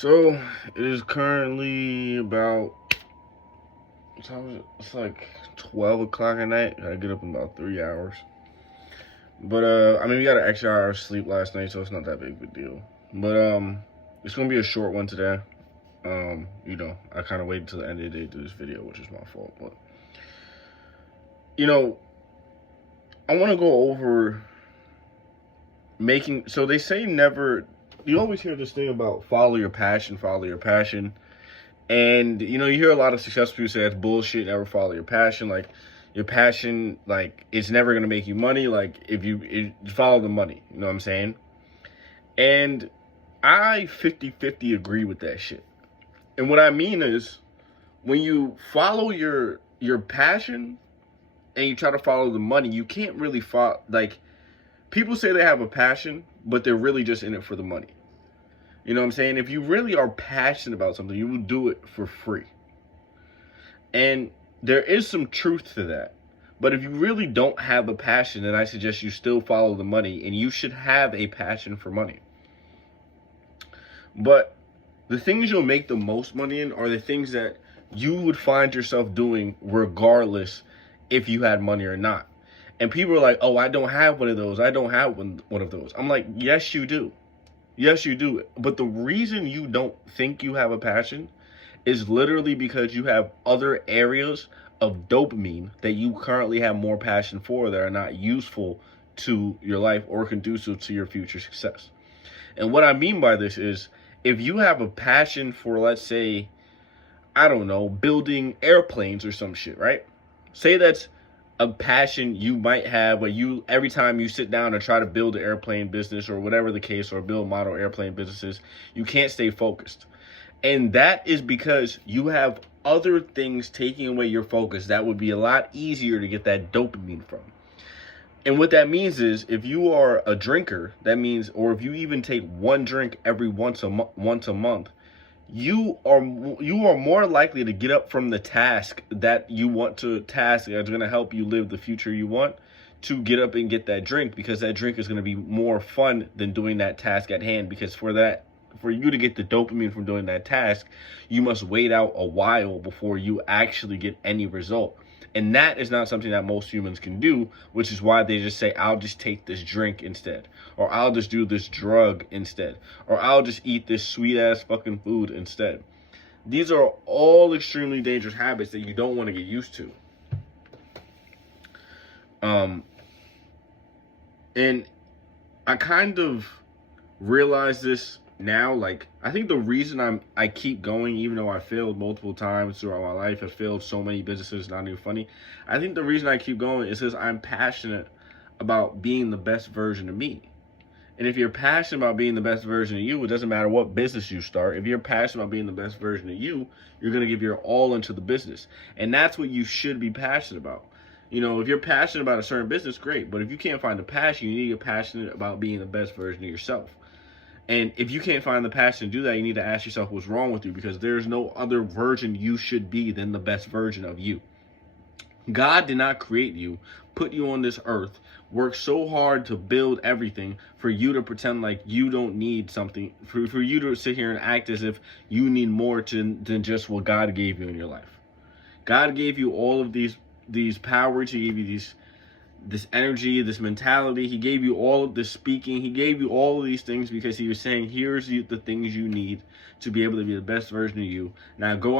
So it is currently about it's like 12 o'clock at night. I get up in about 3 hours. But I mean we got an extra hour of sleep last night, so it's not that big of a deal. But it's gonna be a short one today. I kinda waited till the end of the day to do this video, which is my fault. But I wanna go over so they say never. You always hear this thing about follow your passion. And you hear a lot of successful people say that's bullshit, never follow your passion. Like your passion, like it's never gonna make you money. Like if you follow the money, you know what I'm saying? And I 50-50 agree with that shit. And what I mean is when you follow your passion and you try to follow the money, you can't really follow. Like people say they have a passion, but they're really just in it for the money. You know what I'm saying? If you really are passionate about something, you will do it for free. And there is some truth to that. But if you really don't have a passion, then I suggest you still follow the money, and you should have a passion for money. But the things you'll make the most money in are the things that you would find yourself doing regardless if you had money or not. And people are like, oh, I don't have one of those. I don't have one of those. I'm like, yes, you do. Yes, you do. But the reason you don't think you have a passion is literally because you have other areas of dopamine that you currently have more passion for that are not useful to your life or conducive to your future success. And what I mean by this is if you have a passion for, let's say, I don't know, building airplanes or some shit, right? Say that's a passion you might have, but you every time you sit down and try to build an airplane business or whatever the case, or build model airplane businesses, you can't stay focused. And that is because you have other things taking away your focus that would be a lot easier to get that dopamine from. And what that means is if you are a drinker, that means, or if you even take one drink every once a month, you are more likely to get up from the task that you want to that's going to help you live the future you want, to get up and get that drink, because that drink is going to be more fun than doing that task at hand. Because for you to get the dopamine from doing that task, you must wait out a while before you actually get any result. And that is not something that most humans can do, which is why they just say, I'll just take this drink instead, or I'll just do this drug instead, or I'll just eat this sweet ass fucking food instead. These are all extremely dangerous habits that you don't want to get used to. And I kind of realize this now. Like, I think the reason I keep going, even though I failed multiple times throughout my life, I've failed so many businesses, not even funny. I think the reason I keep going is because I'm passionate about being the best version of me. And if you're passionate about being the best version of you, it doesn't matter what business you start. If you're passionate about being the best version of you, you're going to give your all into the business. And that's what you should be passionate about. If you're passionate about a certain business, great. But if you can't find the passion, you need to get passionate about being the best version of yourself. And if you can't find the passion to do that, you need to ask yourself what's wrong with you, because there's no other version you should be than the best version of you. God did not create you, put you on this earth, work so hard to build everything for you to pretend like you don't need something, for you to sit here and act as if you need more than just what God gave you in your life. God gave you all of these powers. He gave you this energy, this mentality. He gave you all of this speaking. He gave you all of these things because he was saying, here's the things you need to be able to be the best version of you. Now go